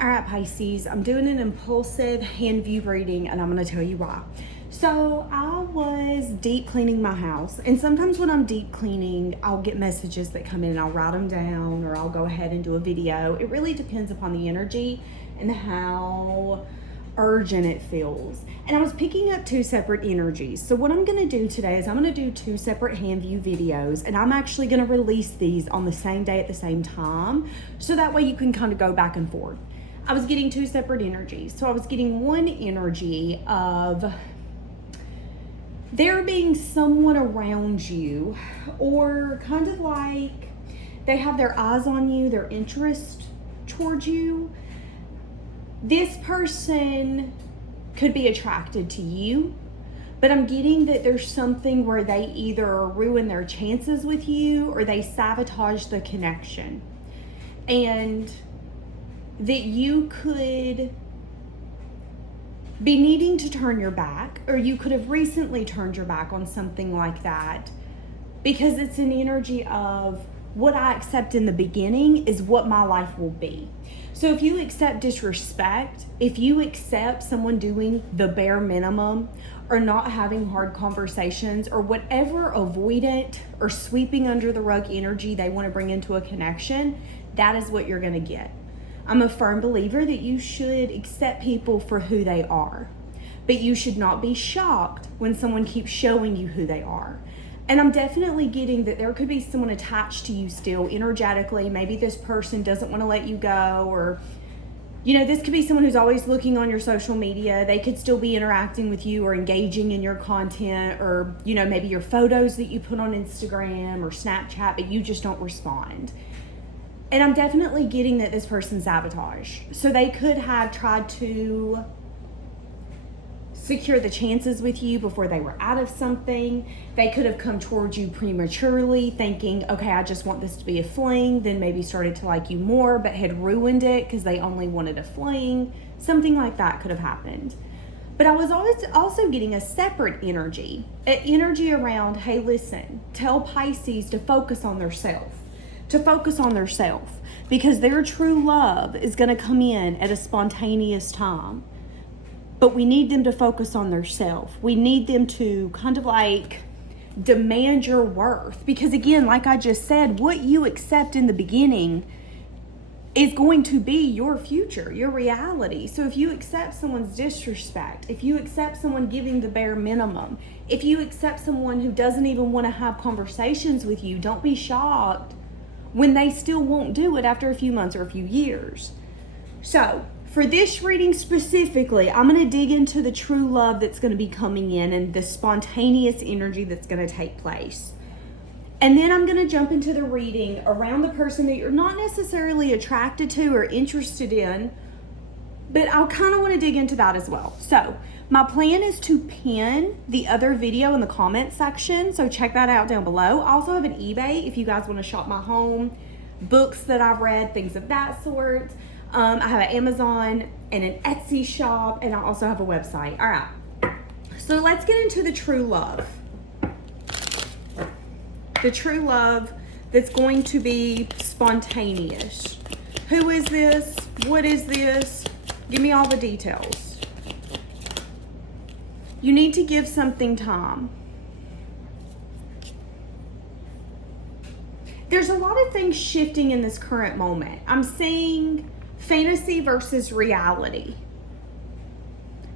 All right, Pisces, I'm doing an impulsive hand view reading, and I'm going to tell you why. So I was deep cleaning my house, and sometimes when I'm deep cleaning, I'll get messages that come in and I'll write them down, or I'll go ahead and do a video. It really depends upon the energy and how urgent it feels. And I was picking up two separate energies. So what I'm going to do today is I'm going to do two separate hand view videos, and I'm actually going to release these on the same day at the same time, so that way you can kind of go back and forth. I was getting two separate energies. So I was getting one energy of there being someone around you, or kind of like they have their eyes on you, their interest towards you. This person could be attracted to you, but I'm getting that there's something where they either ruin their chances with you or they sabotage the connection. And that you could be needing to turn your back, or you could have recently turned your back on something like that, because it's an energy of what I accept in the beginning is what my life will be. So if you accept disrespect, if you accept someone doing the bare minimum, or not having hard conversations, or whatever avoidant or sweeping under the rug energy they want to bring into a connection, that is what you're going to get. I'm a firm believer that you should accept people for who they are, but you should not be shocked when someone keeps showing you who they are. And I'm definitely getting that there could be someone attached to you still energetically. Maybe this person doesn't want to let you go, or, you know, this could be someone who's always looking on your social media. They could still be interacting with you or engaging in your content, or, you know, maybe your photos that you put on Instagram or Snapchat, but you just don't respond. And I'm definitely getting that this person sabotage. So they could have tried to secure the chances with you before they were out of something. They could have come towards you prematurely thinking, okay, I just want this to be a fling, then maybe started to like you more, but had ruined it because they only wanted a fling. Something like that could have happened. But I was always also getting a separate energy, an energy around, hey, listen, tell Pisces to focus on themselves. Because their true love is going to come in at a spontaneous time. But we need them to focus on themselves. We need them to kind of like demand your worth. Because again, like I just said, what you accept in the beginning is going to be your future, your reality. So if you accept someone's disrespect, if you accept someone giving the bare minimum, if you accept someone who doesn't even want to have conversations with you, don't be shocked when they still won't do it after a few months or a few years. So for this reading specifically, I'm going to dig into the true love that's going to be coming in and the spontaneous energy that's going to take place. And then I'm going to jump into the reading around the person that you're not necessarily attracted to or interested in, but I kind of want to dig into that as well. So my plan is to pin the other video in the comment section, so check that out down below. I also have an eBay if you guys want to shop my home, books that I've read, things of that sort. I have an Amazon and an Etsy shop, and I also have a website. All right, so let's get into the true love. The true love that's going to be spontaneous. Who is this? What is this? Give me all the details. You need to give something time. There's a lot of things shifting in this current moment. I'm seeing fantasy versus reality.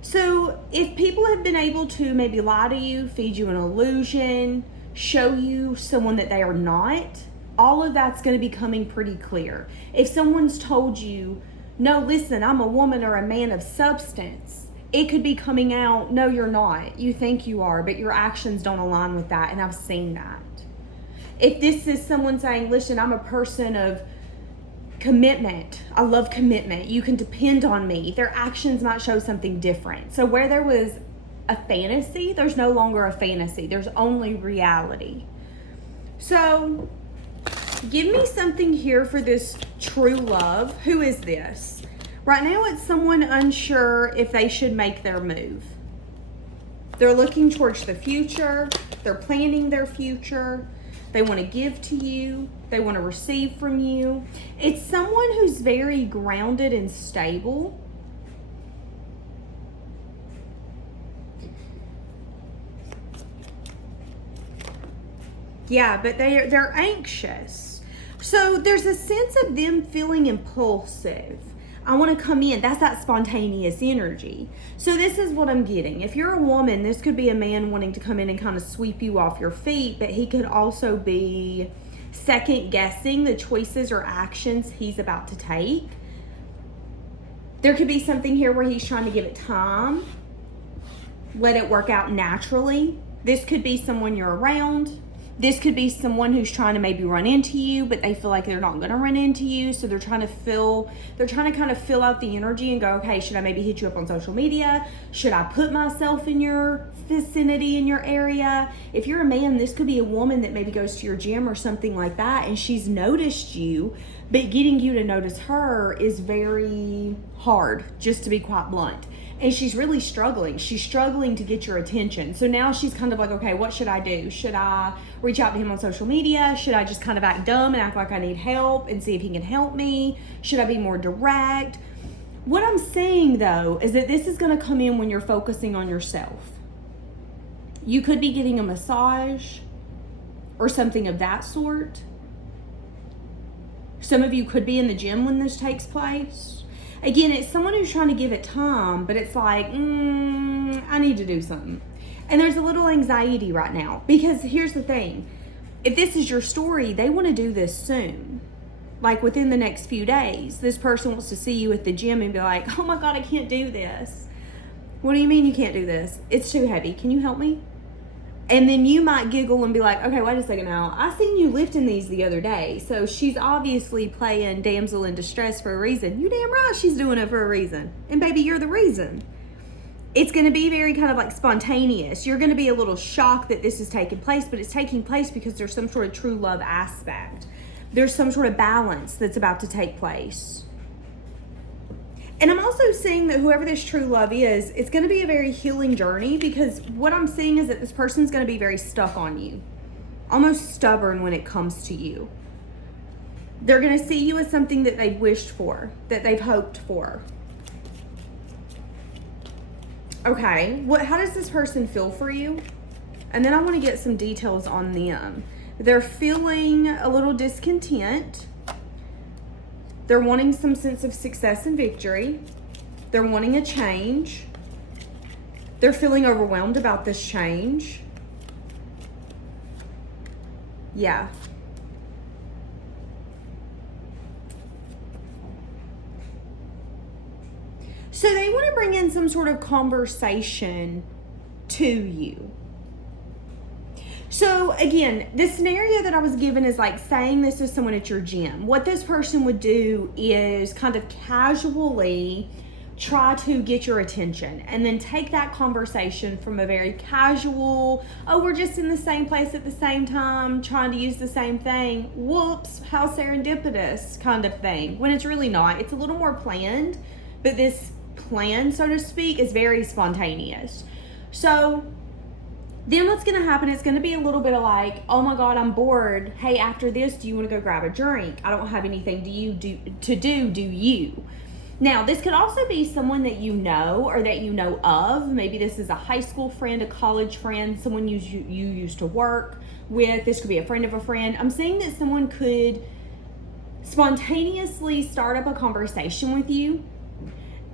So if people have been able to maybe lie to you, feed you an illusion, show you someone that they are not, all of that's going to be coming pretty clear. If someone's told you, no, listen, I'm a woman or a man of substance, it could be coming out, no, you're not. You think you are, but your actions don't align with that, and I've seen that. If this is someone saying, listen, I'm a person of commitment, I love commitment, you can depend on me, their actions might show something different. So where there was a fantasy, there's no longer a fantasy, there's only reality. So give me something here for this true love. Who is this? Right now it's someone unsure if they should make their move. They're looking towards the future. They're planning their future. They want to give to you. They want to receive from you. It's someone who's very grounded and stable. Yeah, but they're anxious. So there's a sense of them feeling impulsive. I want to come in. That's that spontaneous energy. So this is what I'm getting. If you're a woman, this could be a man wanting to come in and kind of sweep you off your feet, but he could also be second guessing the choices or actions he's about to take. There could be something here where he's trying to give it time, let it work out naturally. This could be someone you're around. This could be someone who's trying to maybe run into you, but they feel like they're not going to run into you. So they're trying to kind of fill out the energy and go, okay, should I maybe hit you up on social media? Should I put myself in your vicinity, in your area? If you're a man, this could be a woman that maybe goes to your gym or something like that, and she's noticed you, but getting you to notice her is very hard, just to be quite blunt. And she's really struggling. She's struggling to get your attention. So now she's kind of like, okay, what should I do? Should I reach out to him on social media? Should I just kind of act dumb and act like I need help and see if he can help me? Should I be more direct? What I'm saying though is that this is going to come in when you're focusing on yourself. You could be getting a massage or something of that sort. Some of you could be in the gym when this takes place. Again, it's someone who's trying to give it time, but it's like, I need to do something. And there's a little anxiety right now, because here's the thing. If this is your story, they want to do this soon. Like within the next few days. This person wants to see you at the gym and be like, oh my God, I can't do this. What do you mean you can't do this? It's too heavy. Can you help me? And then you might giggle and be like, okay, wait a second now. I seen you lifting these the other day. So she's obviously playing damsel in distress for a reason. You damn right she's doing it for a reason. And baby, you're the reason. It's going to be very kind of like spontaneous. You're going to be a little shocked that this is taking place, but it's taking place because there's some sort of true love aspect. There's some sort of balance that's about to take place. And I'm also seeing that whoever this true love is, it's going to be a very healing journey, because what I'm seeing is that this person's going to be very stuck on you, almost stubborn when it comes to you. They're going to see you as something that they've wished for, that they've hoped for. Okay, how does this person feel for you? And then I want to get some details on them. They're feeling a little discontent. They're wanting some sense of success and victory. They're wanting a change. They're feeling overwhelmed about this change. Yeah. So they want to bring in some sort of conversation to you. So again, the scenario that I was given is like saying this to someone at your gym. What this person would do is kind of casually try to get your attention, and then take that conversation from a very casual, oh, we're just in the same place at the same time, trying to use the same thing. Whoops, how serendipitous kind of thing. When it's really not. It's a little more planned, but this plan, so to speak, is very spontaneous. So then what's going to happen, it's going to be a little bit of like, oh my God, I'm bored. Hey, after this, do you want to go grab a drink? I don't have anything to do you? Now, this could also be someone that you know or that you know of. Maybe this is a high school friend, a college friend, someone you used to work with. This could be a friend of a friend. I'm saying that someone could spontaneously start up a conversation with you.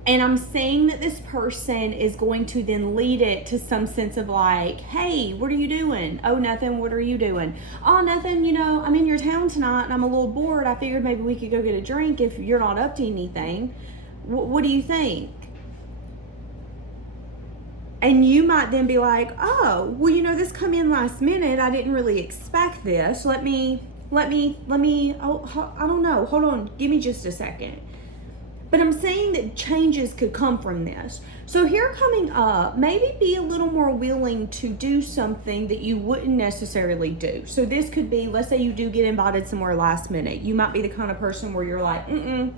And I'm saying that this person is going to then lead it to some sense of like, hey, what are you doing? Oh, nothing. What are you doing? Oh, nothing. You know, I'm in your town tonight and I'm a little bored. I figured maybe we could go get a drink if you're not up to anything. What do you think? And you might then be like, oh, well, you know, this come in last minute. I didn't really expect this. Let me, oh, I don't know. Hold on. Give me just a second. But I'm saying that changes could come from this. So here coming up, maybe be a little more willing to do something that you wouldn't necessarily do. So this could be, let's say you do get invited somewhere last minute. You might be the kind of person where you're like, I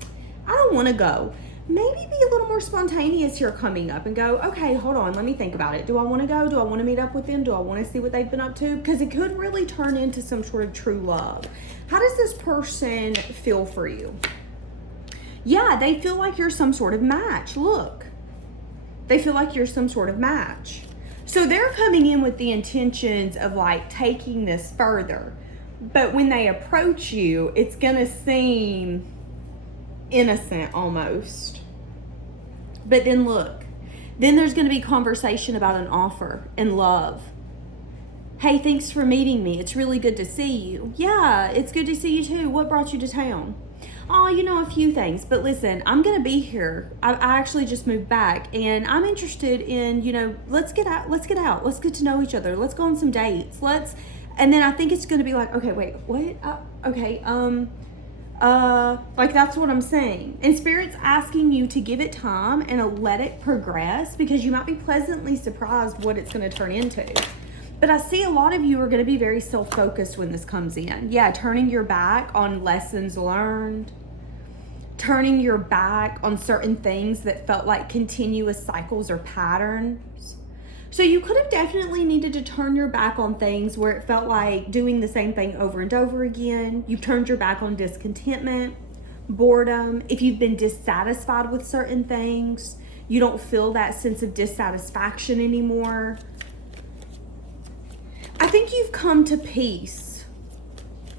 don't want to go. maybe be a little more spontaneous here coming up and go, okay, hold on, let me think about it. Do I want to go? Do I want to meet up with them? Do I want to see what they've been up to? Because it could really turn into some sort of true love. How does this person feel for you? Yeah, they feel like you're some sort of match. Look, they feel like you're some sort of match. So they're coming in with the intentions of like taking this further. But when they approach you, it's going to seem innocent almost. But then look, then there's going to be conversation about an offer and love. Hey, thanks for meeting me. It's really good to see you. Yeah, it's good to see you too. What brought you to town? Oh, a few things. But listen, I'm going to be here. I actually just moved back and I'm interested in, let's get out. Let's get to know each other. Let's go on some dates. And then I think it's going to be like, okay, wait, what? Like that's what I'm saying. And Spirit's asking you to give it time and let it progress because you might be pleasantly surprised what it's going to turn into. But I see a lot of you are going to be very self-focused when this comes in. Yeah, turning your back on lessons learned, turning your back on certain things that felt like continuous cycles or patterns. So you could have definitely needed to turn your back on things where it felt like doing the same thing over and over again. You've turned your back on discontentment, boredom. If you've been dissatisfied with certain things, you don't feel that sense of dissatisfaction anymore. I think you've come to peace.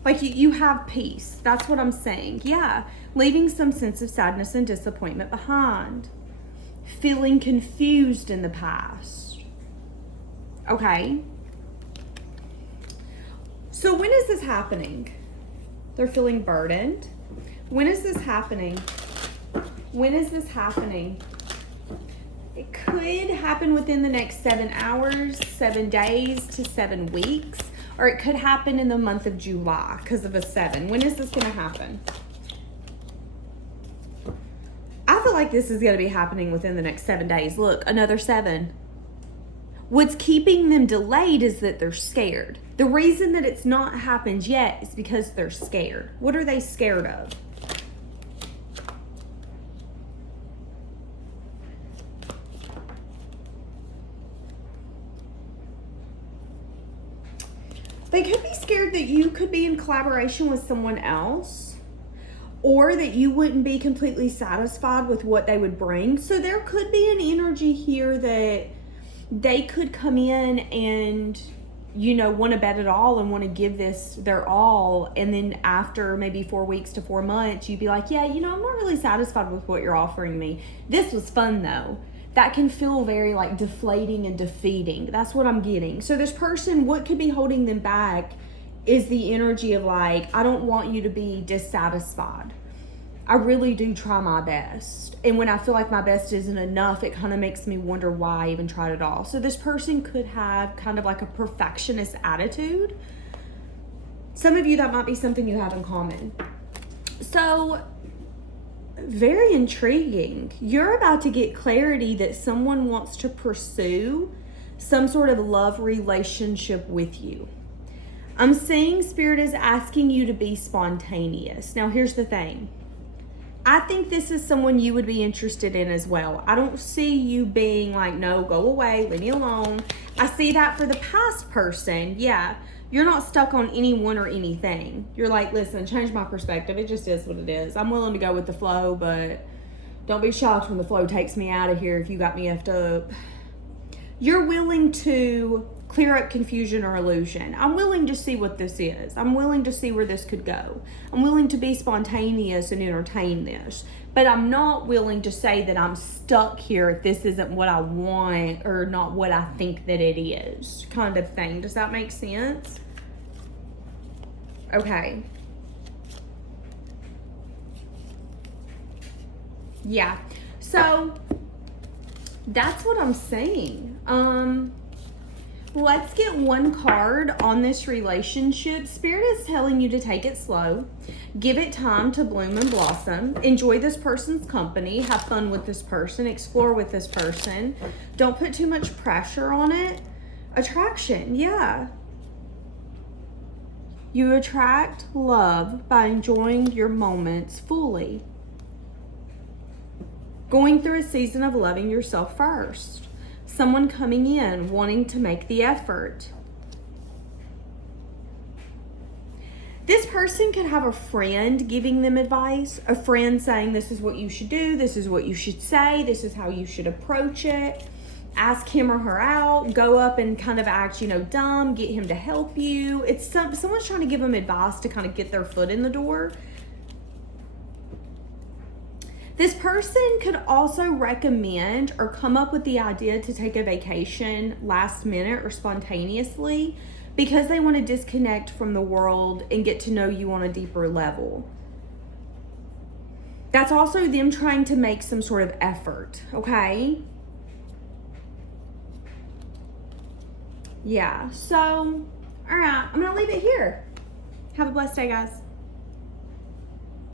Like you have peace. That's what I'm saying. Yeah. Leaving some sense of sadness and disappointment behind. Feeling confused in the past. Okay. So when is this happening? They're feeling burdened. When is this happening? When is this happening? It could happen within the next 7 hours, 7 days to 7 weeks, or it could happen in the month of July because of a 7. When is this going to happen? I feel like this is going to be happening within the next 7 days. Look, another 7. What's keeping them delayed is that they're scared. The reason that it's not happened yet is because they're scared. What are they scared of? They could be scared that you could be in collaboration with someone else, or that you wouldn't be completely satisfied with what they would bring. So there could be an energy here that they could come in and, want to bet it all and want to give this their all. And then after maybe 4 weeks to 4 months, you'd be like, yeah, I'm not really satisfied with what you're offering me. This was fun though. That can feel very like deflating and defeating. That's what I'm getting. So this person, what could be holding them back is the energy of like, I don't want you to be dissatisfied. I really do try my best. And when I feel like my best isn't enough, it kind of makes me wonder why I even tried it all. So this person could have kind of like a perfectionist attitude. Some of you, that might be something you have in common. So very intriguing. You're about to get clarity that someone wants to pursue some sort of love relationship with you. I'm saying Spirit is asking you to be spontaneous. Now, here's the thing. I think this is someone you would be interested in as well. I don't see you being like, no, go away, leave me alone. I see that for the past person. Yeah, you're not stuck on anyone or anything. You're like, listen, change my perspective. It just is what it is. I'm willing to go with the flow, but don't be shocked when the flow takes me out of here if you got me effed up. You're willing to clear up confusion or illusion. I'm willing to see what this is. I'm willing to see where this could go. I'm willing to be spontaneous and entertain this. But I'm not willing to say that I'm stuck here if this isn't what I want or not what I think that it is, kind of thing. Does that make sense? Okay. Yeah. So that's what I'm saying. Let's get one card on this relationship. Spirit is telling you to take it slow. Give it time to bloom and blossom. Enjoy this person's company. Have fun with this person. Explore with this person. Don't put too much pressure on it. Attraction, yeah. You attract love by enjoying your moments fully. Going through a season of loving yourself first. Someone coming in, wanting to make the effort. This person could have a friend giving them advice, a friend saying this is what you should do, this is what you should say, this is how you should approach it. Ask him or her out, go up and kind of act, dumb, get him to help you. It's someone's trying to give them advice to kind of get their foot in the door. This person could also recommend or come up with the idea to take a vacation last minute or spontaneously because they want to disconnect from the world and get to know you on a deeper level. That's also them trying to make some sort of effort, okay? Yeah, so, all right, I'm going to leave it here. Have a blessed day, guys.